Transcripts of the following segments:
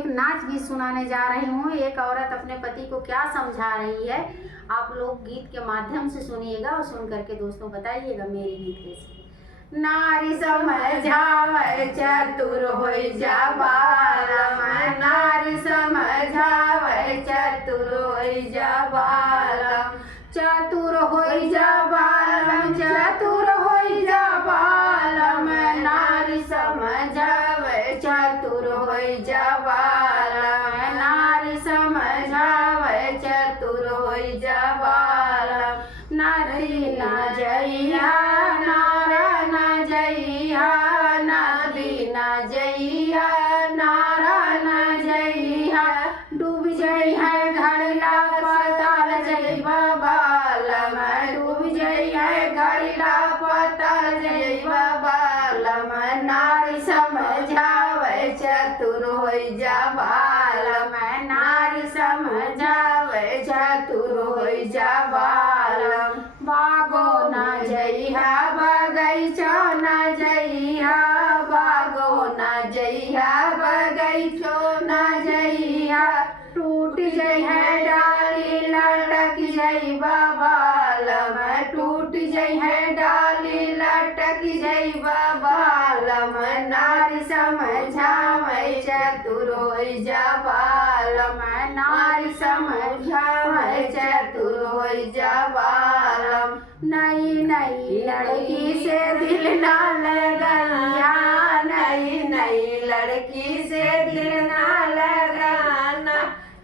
एक नाच गीत सुनाने जा रही हूँ। एक औरत अपने पति को क्या समझा रही है, आप लोग गीत के माध्यम से सुनिएगा और सुन करके दोस्तों बताइएगा मेरे गीत कैसे। नारी समझावे चतुर होई जा बालम, नारी समझावे चतुर होई जा बालम, चतुर होई जा बालम, चतुर होई जा बालम, नारी समझावे चतुर होई जा बालम, नारी समझावे चतुर होई जा बालम, नदी न जइहा नारा न जइहा, नदी न जइहा नारा न जइहा, डूब जइहा घड़िला पताल जइबा बालम, डूब जइहा घड़िला पताल जइबा बालम, नारी समझावे चतुर होई जा बालम, नारी समझावे चतुर होई जा बालम, बागो न जइहा बगैचा न जइहा, बागो न जइहा बगैचो न जइहा, टूट जइहा डाली लटक जइबा बालम, टूट जइहा डाली लटक जइबा बालम, नारी समझावे चतुर होई जा बालम, नारी समझावे चतुर होई जा बालम, नई नई लड़की से दिल ना लगाना, नई नई लड़की से दिल ना लगाना,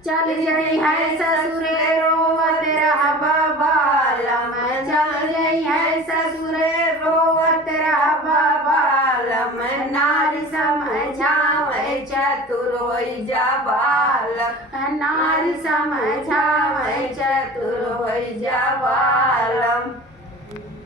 चल जई है ससुरे रोवत रहबा बालम, चल जई है ससुरे रोवत रहबा बालम, नारी समझावे चतुर होई जा बालम, नारी समझावे चतुर होई जा बालम।